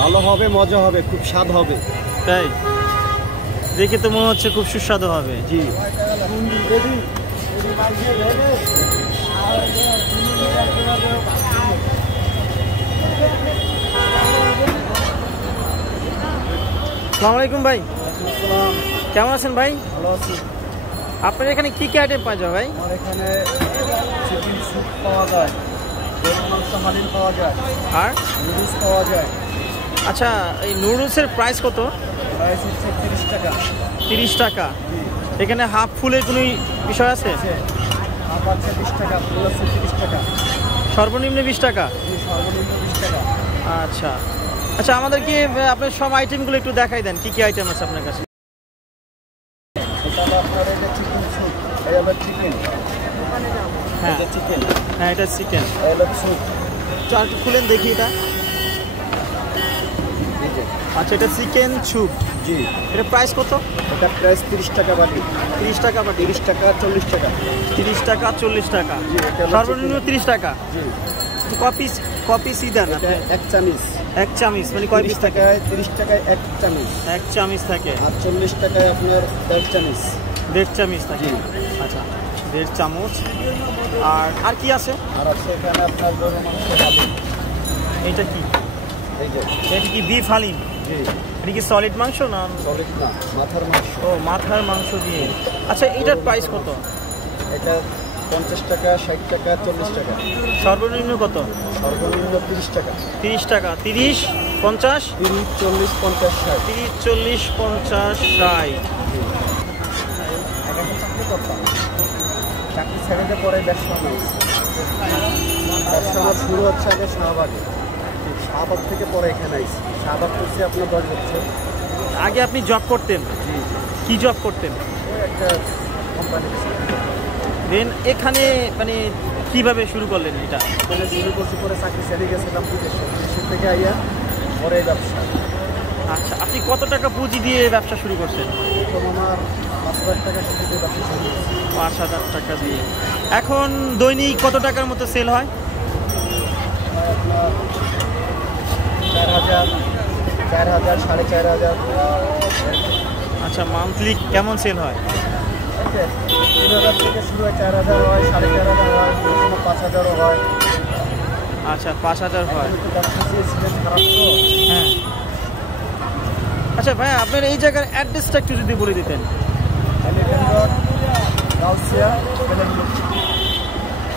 ভালো হবে, মজা হবে, খুব স্বাদ হবে। তাই দেখে তো মনে হচ্ছে খুব সুস্বাদু হবে। জি। আসসালামু আলাইকুম ভাই। কেমন আছেন ভাই? ভালো আছি। আপনার এখানে কি কি আইটেম পাওয়া যায় ভাই? আমার এখানে চিকেন স্যুপ পাওয়া যায়, গরুর মাংস হালিম পাওয়া যায়, আর নুডলস পাওয়া যায়। আচ্ছা, এই নুডলসের প্রাইস কত? প্রাইস হচ্ছে 30 টাকা। 30 টাকা। এখানে হাফ ফুলের কোনো বিষয় আছে? হাফ আছে 20 টাকা, ফুল আছে 30 টাকা। সর্বনিম্ন 20 টাকা? সর্বনিম্ন 20 টাকা। আচ্ছা আচ্ছা, আমাদেরকে আপনার সব আইটেমগুলো একটু দেখাই দেন, কি কি আইটেম আছে আপনার কাছে? এটা আপনার এটা চিকেন স্যুপ, এই হলো চিকেন। হ্যাঁ চিকেন, হ্যাঁ এটা চিকেন। এই হলো স্যুপ। চারটু খুলেন দেখি এটা। আচ্ছা, এটা চিকেন স্যুপ। জি। এটা প্রাইস কত? এটা প্রাইস 30 টাকা বাটি। 30 টাকা বাটি? 30 টাকা 40 টাকা। 30 টাকা 40 টাকা। জি, এটা সর্বনিম্ন 30 টাকা। জি। কপি সিদান এটা এক চামচ। এক চামচ মানে কয় পিস থাকে? 30 টাকায় এক চামচ। এক চামচ থাকে। আর 40 টাকায় আপনার 1.5 চামচ। 1.5 চামচ থাকে। আচ্ছা, 1.5 চামচ। আর কি আছে? আর আছে এখানে আপনার গরুর মাংস হালিম। এটা কি? এই যে এটা কি বিফ হালিম? জি। এটা কি সলিড মাংস না? সলিড না, মাথার মাংস। ও, মাথার মাংস দিয়ে। আচ্ছা, এটার প্রাইস কত? এটা 50 টাকা, 60 টাকা, 40 টাকা। সর্বনিম্ন কত? সর্বনিম্ন 30 টাকা। 30 টাকা। 30, 50, 30, 40, 50, 60। 30, 40, 50, 60। আগে চাকরি করতাম, চাকরি ছেড়ে দিয়ে পরে ব্যবসা নিয়েছি। ব্যবসা আমার শুরু হচ্ছে আগে শাহবাগে, শাহবাগ থেকে পরে এখানে আইছি। শাহবাগ করছি আপনার 10 বছর। আগে আপনি জব করতেন? জি। কি জব করতেন? ওই একটা কোম্পানি দেন এখানে মানে কিভাবে শুরু করলেন এটা? এখানে শুরু করছি, পরে চাকরি ছেড়ে গেছিলাম বিদেশে। বিদেশের থেকে আইয়া পরে ব্যবসা। আচ্ছা, আপনি কত টাকা পুঁজি দিয়ে ব্যবসা শুরু করছেন? প্রথম আমার 5,000 টাকা শুরু দিয়ে ব্যবসা শুরু করছি। 5,000 টাকা দিয়ে। এখন দৈনিক কত টাকার মতো সেল হয়? আপনার 4,000, 4,000, 4,500। আচ্ছা, মান্থলি কেমন সেল হয়? 3,000 থেকে শুরু হয়, 4,000 হয়, 4,500 হয়, 5,000ও হয়। আচ্ছা, 5,000 হয়। খারাপ তো। হ্যাঁ। আচ্ছা ভাই, আপনার এই জায়গার অ্যাড্রেসটা একটু যদি বলে দিতেন।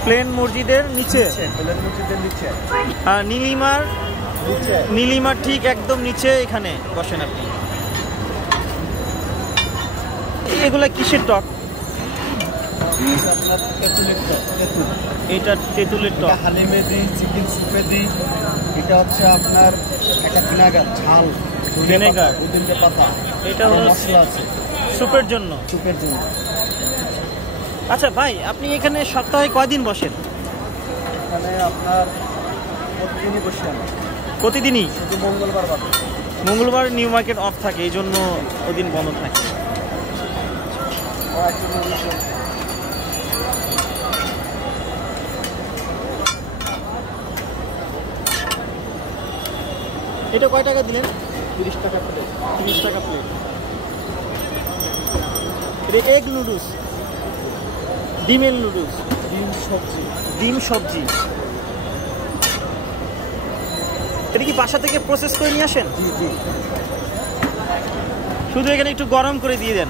প্লেন মসজিদের নিচে? প্লেন মসজিদের নিচে। আর নীলিমার ঠিক একদম নিচে এখানে বসেন আপনি। এগুলা কিসের টক? আপনার তেঁতুলের টক। এটা তেঁতুলের টক। হালিমে দিই, চিকেন স্যুপে দিই। এটা হচ্ছে আপনার একটা ভিনেগার, ঝাল ভিনেগার, পুদিনা পাতা। এটা হলো মশলা আছে স্যুপের জন্য। স্যুপের জন্য। আচ্ছা ভাই, আপনি এখানে সপ্তাহে কয়দিন বসেন? এখানে আপনার প্রতিদিনই বসে আমি। প্রতিদিনই? শুধু মঙ্গলবার বাদে। মঙ্গলবার নিউ মার্কেট অফ থাকে, এই জন্য ওদিন বন্ধ থাকে। এটা কয় টাকা দিলেন? 30 টাকা প্লেট। 30 টাকা প্লেট। এটা এগ নুডলস, ডিমের নুডলস। ডিম সবজি। এটা কি বাসা থেকে প্রসেস করে নিয়ে আসেন? জি জি। শুধু এখানে একটু গরম করে দিয়ে দেন।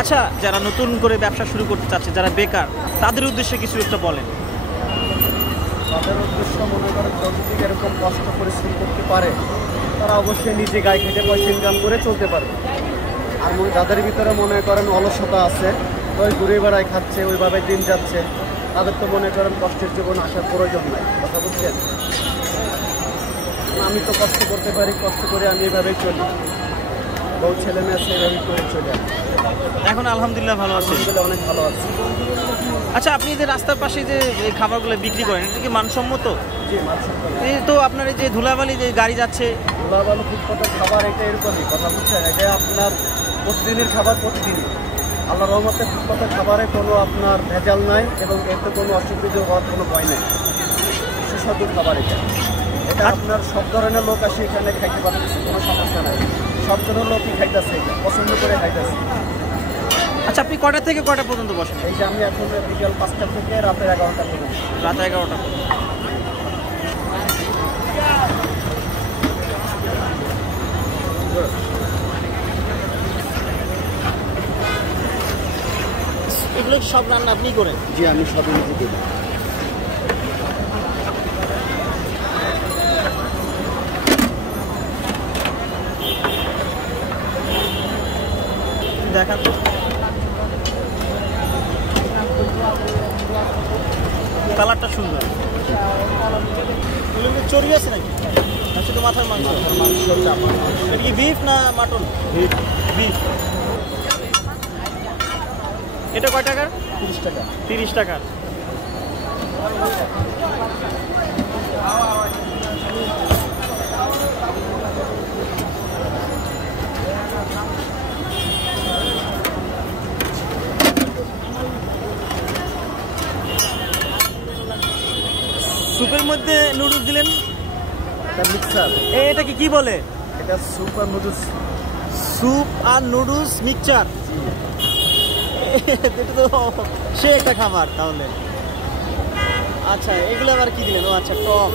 আচ্ছা, যারা নতুন করে ব্যবসা শুরু করতে চাচ্ছে, যারা বেকার, তাদের উদ্দেশ্যে কিছু একটা বলেন। তাদের উদ্দেশ্য, মনে করেন যদি এরকম কষ্ট পরিশ্রম করতে পারে, তারা অবশ্যই নিজে গায়ে খেটে পয়সা ইনকাম করে চলতে পারবে। আর যাদের ভিতরে মনে করেন অলসতা আছে, ওই ঘুরে বেড়ায় খাচ্ছে, ওইভাবে দিন যাচ্ছে, তাদের তো মনে করেন কষ্টের জীবন আসার প্রয়োজন নাই। কথা বুঝছেন? আমি তো কষ্ট করতে পারি, কষ্ট করে আমি এভাবেই চলি। বউ ছেলে মেয়ে আছে, এভাবেই করে চলে। এখন আলহামদুলিল্লাহ ভালো আছে? অনেক ভালো আছে। আচ্ছা, আপনি যে রাস্তার পাশে যে এই খাবারগুলো বিক্রি করেন, এটা কি মানসম্মত? জি, মানসম্মত। এই তো আপনার এই যে ধুলাবালি যে গাড়ি যাচ্ছে, ধুলাবালি ফুটপাতের খাবার এটা এরকমই। কথা বুঝছেন? এটা আপনার প্রতিদিনের খাবার, প্রতিদিনই। আল্লাহর রহমতে ফুটপাতে খাবারে কোনো আপনার ভেজাল নাই এবং এতে কোনো অসুবিধা হওয়ার কোনো ভয় নেই। সুস্বাদু খাবার এটা। এটা আপনার সব ধরনের লোক আসে এখানে খাইতে পারতেছে, কোনো সমস্যা নাই। সব ধরনের লোকই খাইতেছে, পছন্দ করে খাইতেছে। আচ্ছা, আপনি কটা থেকে কটা পর্যন্ত বসেন? এই যে আমি এখন বিকাল 5টা থেকে রাতের 11টা পর্যন্ত। রাত 11টা পর্যন্ত। এগুলো সব রান্না আপনি করেন? জি, আমি সবই নিজে দিই। দেখান তো। কালারটা সুন্দর। এগুলো চর্বি আছে নাকি? না শুধু মাথার মাংস? এটা কি বিফ না মাটন? বিফ। এটা কয় টাকার? 30 টাকা। 30 টাকা। সুপের মধ্যে নুডলস দিলেন? এটা মিক্সার। এটা কি বলে? এটা স্যুপ আর নুডলস। স্যুপ আর নুডলস মিক্সচার। এটা তো সে একটা খাবার তাহলে। আচ্ছা, এগুলো আবার কি দিলেন? ও আচ্ছা, টক।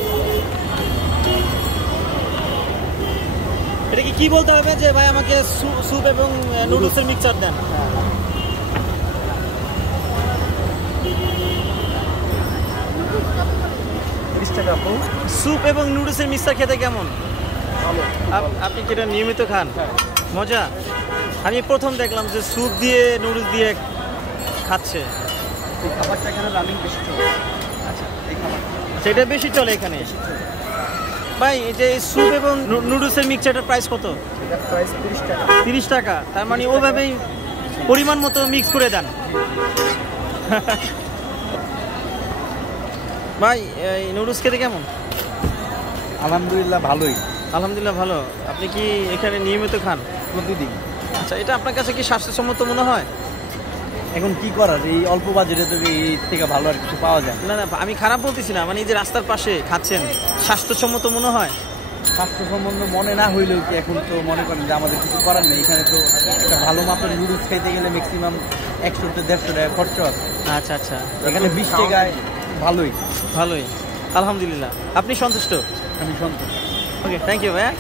এটা কি বলতে হবে যে ভাই আমাকে স্যুপ এবং নুডলসের মিক্সচার দেন? স্যুপ এবং নুডলসের মিক্সচার খেতে কেমন? আপনি কি এটা নিয়মিত খান? মজা। আমি প্রথম দেখলাম যে স্যুপ দিয়ে নুডলস দিয়ে খাচ্ছে। এই খাবারটা এখানে রানিং বেশি চলে। আচ্ছা, এই খাবার সেটা বেশি চলে এখানে। ভাই, এই যে স্যুপ এবং নুডলসের মিক্সচারটার প্রাইস কত? এটার প্রাইস 30 টাকা। 30 টাকা। তার মানে ওভাবেই পরিমাণ মতো মিক্স করে দেন। ভাই, এই নুডলস খেতে কেমন? আলহামদুলিল্লাহ ভালোই। আলহামদুলিল্লাহ ভালো। আপনি কি এখানে নিয়মিত খান? প্রতিদিন। আচ্ছা, এটা আপনার কাছে কি স্বাস্থ্যসম্মত মনে হয়? এখন কি করার, এই অল্প বাজেটে তো এর থেকে ভালো আর কিছু পাওয়া যায় না না, আমি খারাপ বলতেছি না, মানে এই যে রাস্তার পাশে খাচ্ছেন, স্বাস্থ্যসম্মত মনে হয়? স্বাস্থ্য সম্বন্ধ মনে না হইলেও কি এখন তো মনে করেন যে আমাদের কিছু করার নেই। এখানে তো একটা ভালো মাপের নুডলস খাইতে গেলে ম্যাক্সিমাম 100-150 টাকা খরচ আছে। আচ্ছা আচ্ছা, এখানে 20 টাকায় ভালোই। ভালোই, আলহামদুলিল্লাহ। আপনি সন্তুষ্ট? আমি সন্তুষ্ট। ওকে, থ্যাংক ইউ ভাইয়া।